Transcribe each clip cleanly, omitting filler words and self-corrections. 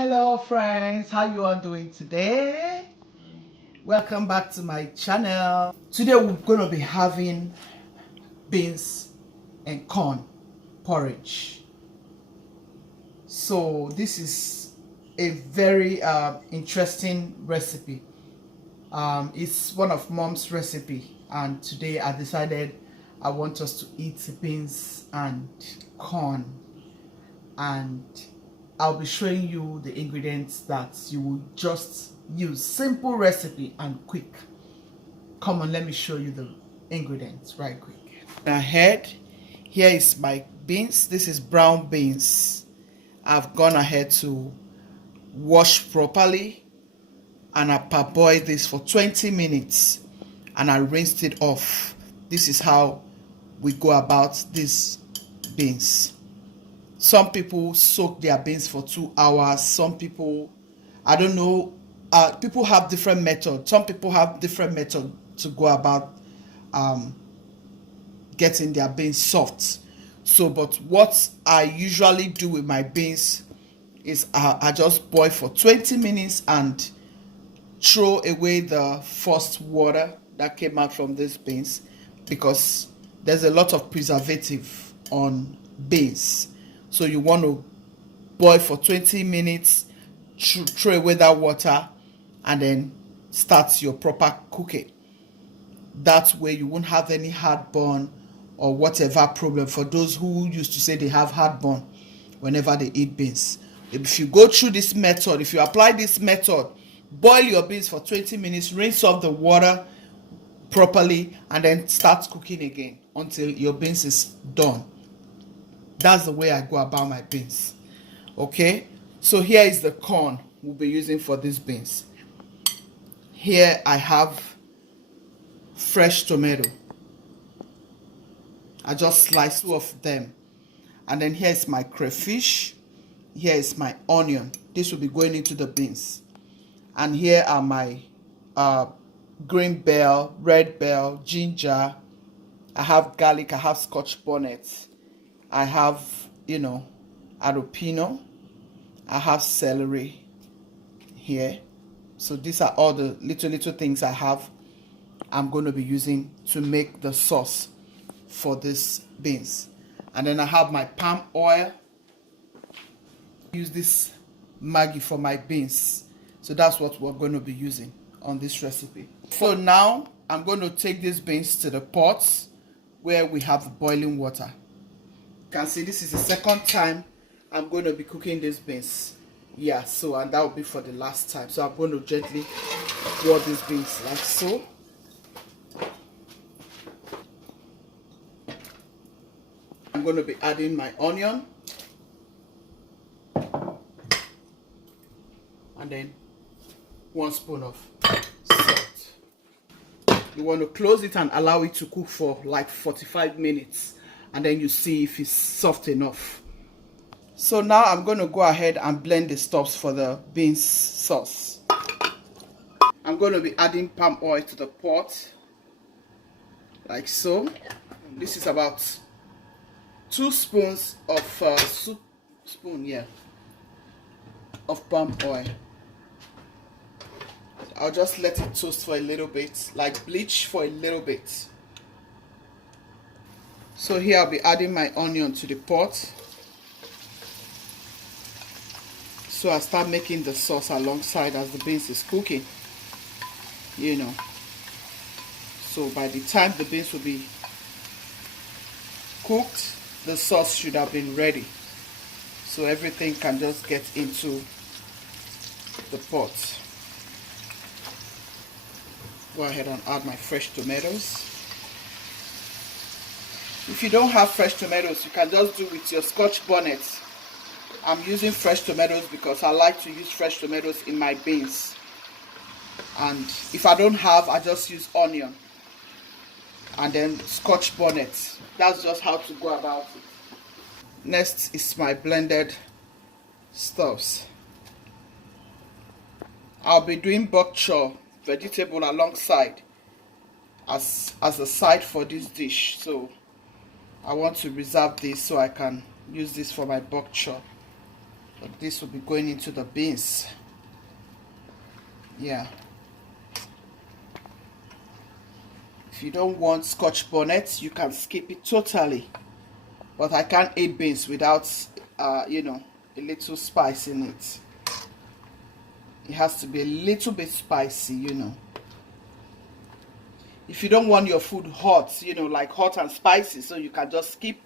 Hello friends, how you all doing today? Welcome back to my channel. Today we're going to be having beans and corn porridge. So this is a very interesting recipe. It's one of mom's recipe, and today I decided I want us to eat beans and corn, and I'll be showing you the ingredients that you will just use. Simple recipe and quick. Come on, let me show you the ingredients right quick. Ahead, here is my beans. This is brown beans. I've gone ahead to wash properly, and I parboiled this for 20 minutes and I rinsed it off. This is how we go about these beans. Some people soak their beans for 2 hours. Some people, I don't know, people have different methods. Some people have different methods to go about getting their beans soft. So, but what I usually do with my beans is I just boil for 20 minutes and throw away the first water that came out from these beans, because there's a lot of preservative on beans. So you want to boil for 20 minutes, throw away that water, and then start your proper cooking. That way you won't have any heartburn or whatever problem for those who used to say they have heartburn whenever they eat beans. If you go through this method, if you apply this method, boil your beans for 20 minutes, rinse off the water properly, and then start cooking again until your beans is done. That's the way I go about my beans. Okay, so here is the corn we'll be using for these beans. Here I have fresh tomato. I just slice 2 of them. And then here is my crayfish. Here is my onion. This will be going into the beans. And here are my green bell, red bell, ginger. I have garlic. I have scotch bonnet. I have, jalapeno. I have celery here. So these are all the little things I have. I'm going to be using to make the sauce for these beans. And then I have my palm oil. Use this MAGGI for my beans. So that's what we're going to be using on this recipe. So now I'm going to take these beans to the pot where we have the boiling water. You can see this is the second time I'm going to be cooking these beans. Yeah, so, and that will be for the last time. So I'm going to gently pour these beans like so. I'm going to be adding my onion. And then 1 spoon of salt. You want to close it and allow it to cook for like 45 minutes. And then you see if it's soft enough. So now I'm going to go ahead and blend the stuffs for the beans sauce. I'm going to be adding palm oil to the pot, like so. This is about 2 spoons of of palm oil. I'll just let it toast for a little bit, like bleach for a little bit. So here I'll be adding my onion to the pot. So I start making the sauce alongside as the beans is cooking. So by the time the beans will be cooked, the sauce should have been ready. So everything can just get into the pot. Go ahead and add my fresh tomatoes. If you don't have fresh tomatoes, you can just do with your scotch bonnet. I'm using fresh tomatoes because I like to use fresh tomatoes in my beans. And if I don't have, I just use onion and then scotch bonnet. That's just how to go about it. Next is my blended stuffs. I'll be doing bok choy vegetable alongside as a side for this dish. So I want to reserve this so I can use this for my bok choy. But this will be going into the beans. Yeah. If you don't want Scotch bonnet, you can skip it totally. But I can't eat beans without, you know, a little spice in it. It has to be a little bit spicy, you know. If you don't want your food hot, you know, like hot and spicy, so you can just skip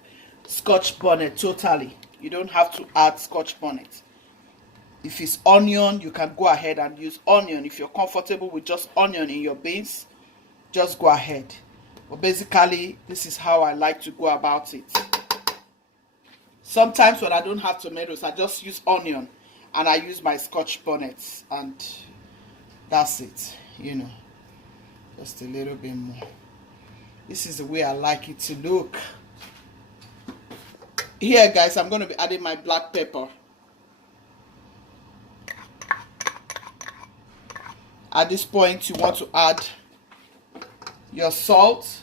Scotch bonnet totally. You don't have to add Scotch bonnet. If it's onion, you can go ahead and use onion. If you're comfortable with just onion in your beans, just go ahead. But basically, this is how I like to go about it. Sometimes when I don't have tomatoes, I just use onion and I use my Scotch bonnets, and that's it, you know. Just a little bit more. This is the way I like it to look. Here, guys, I'm going to be adding my black pepper. At this point, you want to add your salt.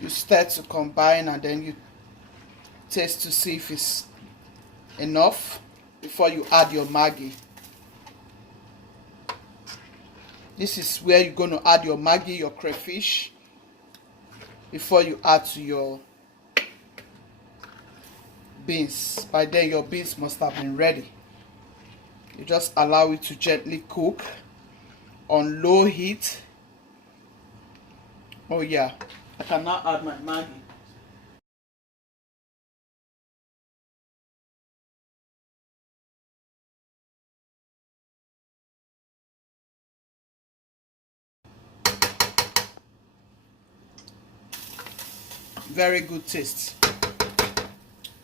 You stir to combine, and then you taste to see if it's enough before you add your Maggi. This is where you're going to add your Maggi, your crayfish, before you add to your beans. By then your beans must have been ready. You just allow it to gently cook on low heat. Oh yeah, I can now add my Maggi. Very good taste.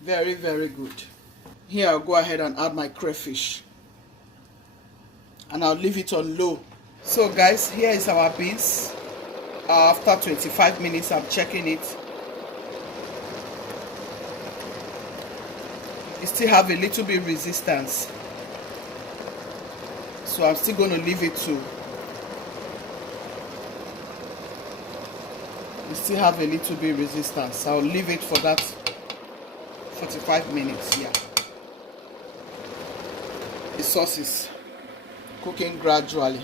Very, very good. Here I'll go ahead and add my crayfish, and I'll leave it on low. So guys, here is our beans. After 25 minutes, I'm checking it. You still have a little bit resistance, so I'm still going to leave it to. You still have a little bit resistance. I'll leave it for that 45 minutes. Yeah. The sauce is cooking gradually.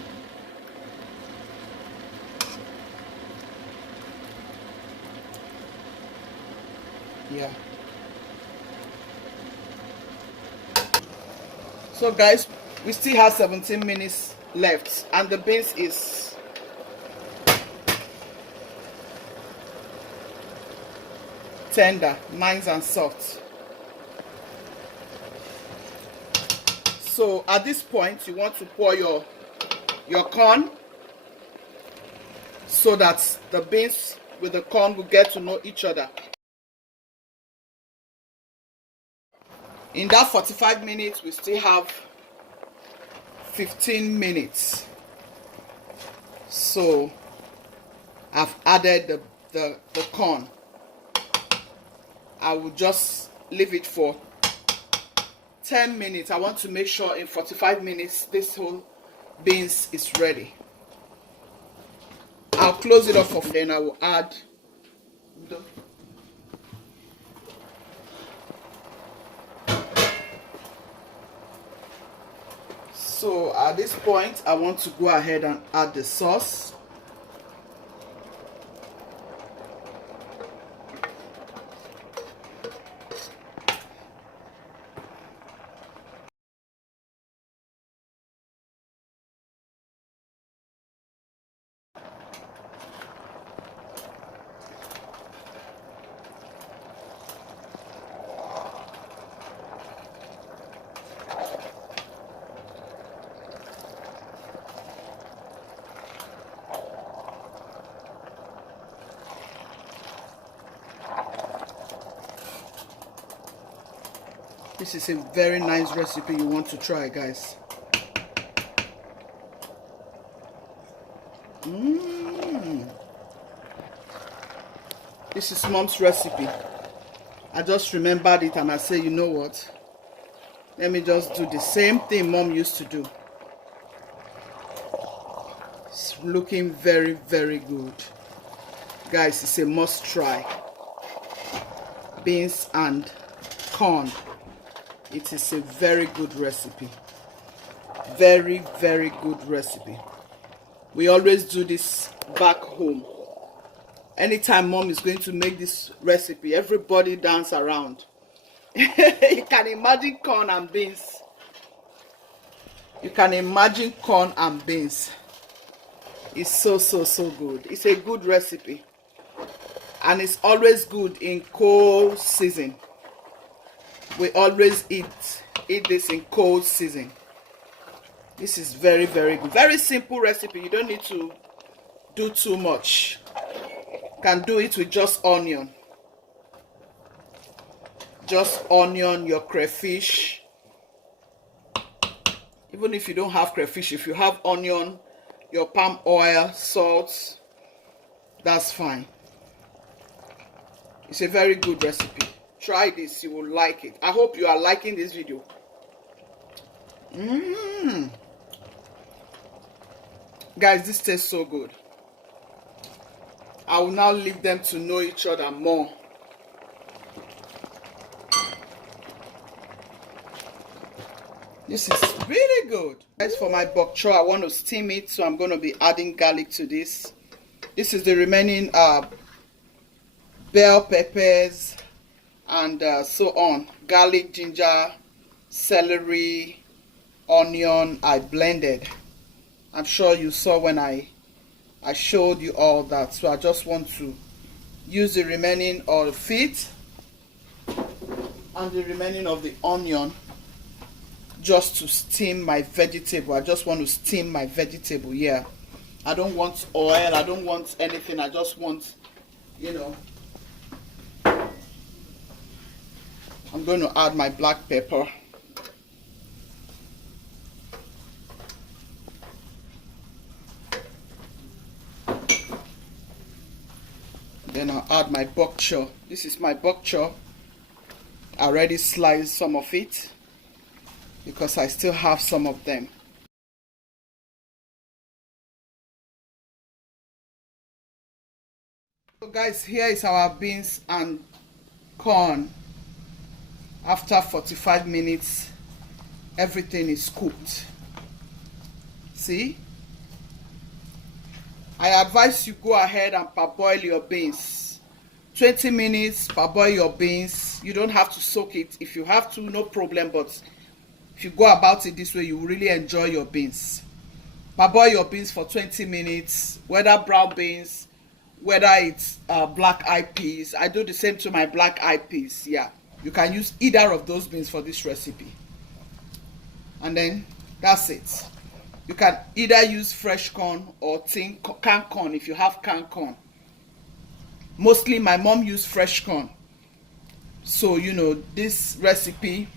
Yeah. So guys, we still have 17 minutes left, and the beans is tender, nice and soft. So at this point, you want to pour your corn, so that the beans with the corn will get to know each other. In that 45 minutes, we still have 15 minutes. So I've added the corn. I will just leave it for 10 minutes. I want to make sure in 45 minutes this whole beans is ready. I'll close it off, then I will add the So at this point, I want to go ahead and add the sauce. This is a very nice recipe you want to try, guys. This is Mom's recipe. I just remembered it and I say, you know what? Let me just do the same thing Mom used to do. It's looking very, very good. Guys, it's a must try. beans and corn. It is a very good recipe. Very, very good recipe. We always do this back home. Anytime mom is going to make this recipe, everybody dance around. You can imagine corn and beans. You can imagine corn and beans. It's so good. It's a good recipe. And it's always good in cold season. We always eat this in cold season. This is very, very good. Very simple recipe. You don't need to do too much. You can do it with just onion. Just onion, your crayfish. Even if you don't have crayfish, if you have onion, your palm oil, salt, that's fine. It's a very good recipe. Try this, you will like it. I hope you are liking this video. Guys, this tastes so good. I will now leave them to know each other more. This is really good. As for my bok choy, I want to steam it, so I'm going to be adding garlic to this. This is the remaining bell peppers and so on. Garlic, ginger, celery, onion. I blended. I'm sure you saw when I showed you all that. So I just want to use the remaining of it and the remaining of the onion just to steam my vegetable. I just want to steam my vegetable. Yeah, I don't want oil, I don't want anything. I just want, you know, I'm going to add my black pepper. Then I'll add my bok choy. This is my bok choy. I already sliced some of it because I still have some of them. So guys, here is our beans and corn. After 45 minutes, everything is cooked. See? I advise you go ahead and parboil your beans. 20 minutes, parboil your beans. You don't have to soak it. If you have to, no problem, but if you go about it this way, you will really enjoy your beans. Parboil your beans for 20 minutes, whether brown beans, whether it's black eyed peas. I do the same to my black eyed peas. Yeah, you can use either of those beans for this recipe. And then that's it. You can either use fresh corn or canned corn if you have canned corn. Mostly my mom used fresh corn. So, you know, this recipe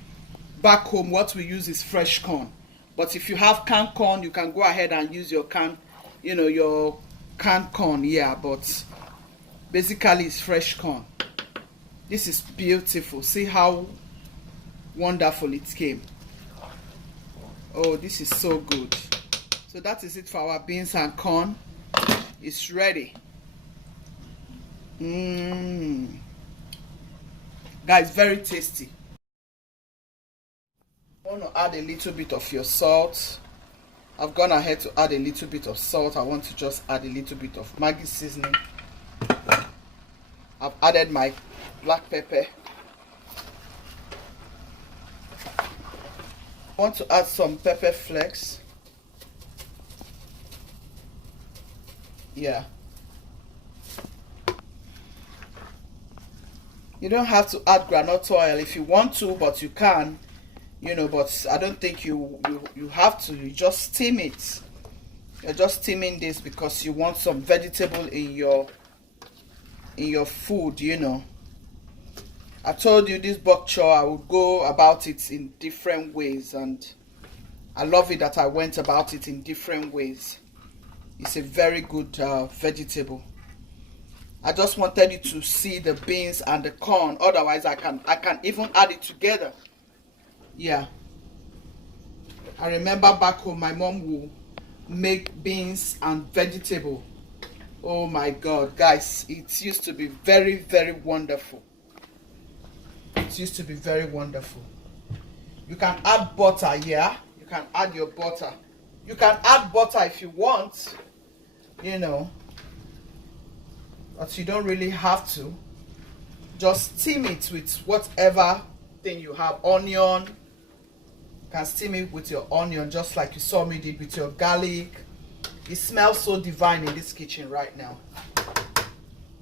back home, what we use is fresh corn. But if you have canned corn, you can go ahead and use your canned corn. Yeah, but basically it's fresh corn. This is beautiful. See how wonderful it came. Oh, this is so good. So that is it for our beans and corn. It's ready. Guys, very tasty. I want to add a little bit of your salt. I've gone ahead to add a little bit of salt. I want to just add a little bit of Maggi seasoning. I've added my black pepper. I want to add some pepper flakes. Yeah. You don't have to add groundnut oil if you want to, but you can. You know, but I don't think you have to. You just steam it. You're just steaming this because you want some vegetable in your food, you know. I told you this bok choy, I would go about it in different ways, and I love it that I went about it in different ways. It's a very good vegetable. I just wanted you to see the beans and the corn. Otherwise, I can even add it together. Yeah. I remember back home, my mom will make beans and vegetable. Oh my God, guys, it used to be very, very wonderful. it used to be very wonderful. You can add butter here. You can add your butter. You can add butter if you want, you know, but you don't really have to. Just steam it with whatever thing you have. Onion, you can steam it with your onion, just like you saw me did with your garlic. It smells so divine in this kitchen right now.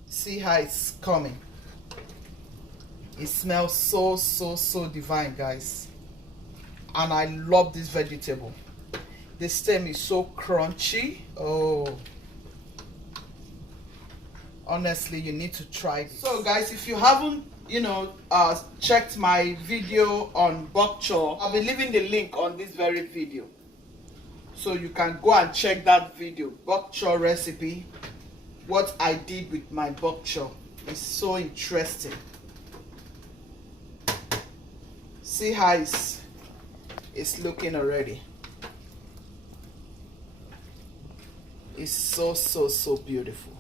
See how it's coming. It smells so divine, guys. And I love this vegetable. The stem is so crunchy. Oh, honestly, you need to try this. So guys, if you haven't, you know, checked my video on bok choy, I'll be leaving the link on this very video, so you can go and check that video. Bok choy recipe, what I did with my bok choy is so interesting. See how it's looking already. It's so beautiful.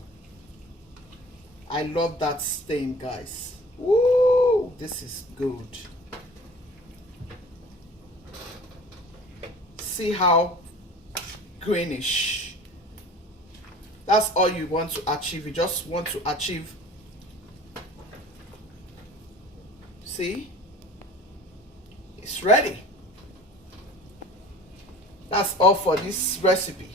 I love that stain, guys. Woo! This is good. See how greenish. That's all you want to achieve. You just want to achieve. See? It's ready. That's all for this recipe.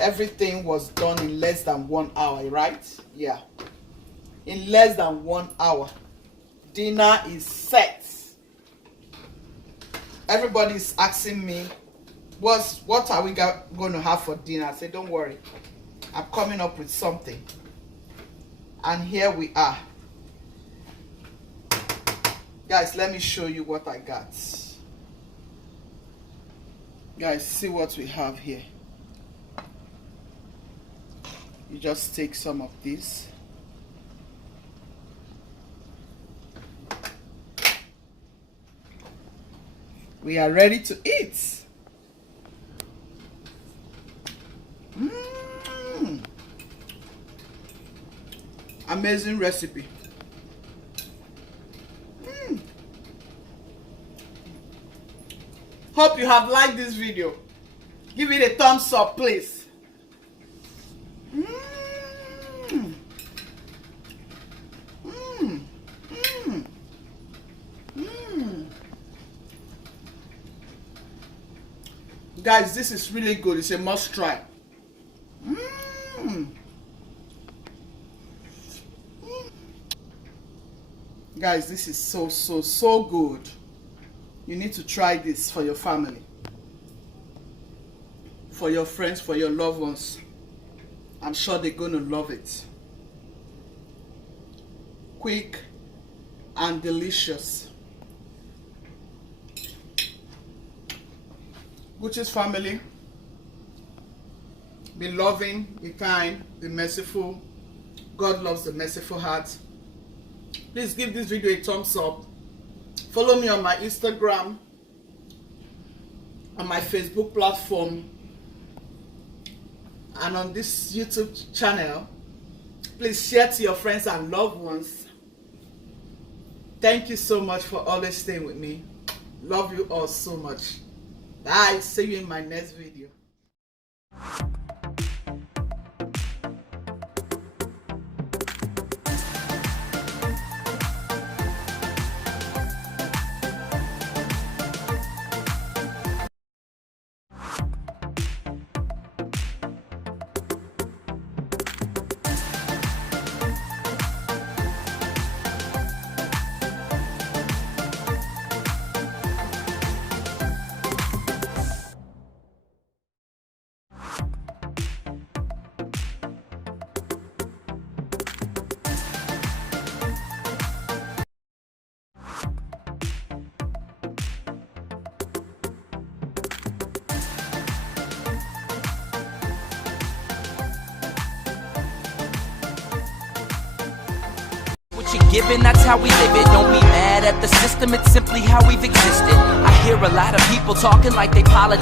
Everything was done in less than 1 hour, right? Yeah, in less than 1 hour. Dinner is set. Everybody's asking me, what are we going to have for dinner? I said, don't worry, I'm coming up with something. And here we are. Guys, let me show you what I got. Guys, see what we have here. You just take some of this. We are ready to eat. Amazing recipe. Hope you have liked this video. Give it a thumbs up, please. Guys, this is really good. It's a must try. Guys, this is so good. You need to try this for your family, for your friends, for your loved ones. I'm sure they're going to love it. Quick and delicious. Guchies family, be loving, be kind, be merciful. God loves the merciful heart. Please give this video a thumbs up. Follow me on my Instagram, on my Facebook platform, and on this YouTube channel. Please share to your friends and loved ones. Thank you so much for always staying with me. Love you all so much. Bye. See you in my next video. Given, that's how we live it. Don't be mad at the system, it's simply how we've existed. I hear a lot of people talking like they politics.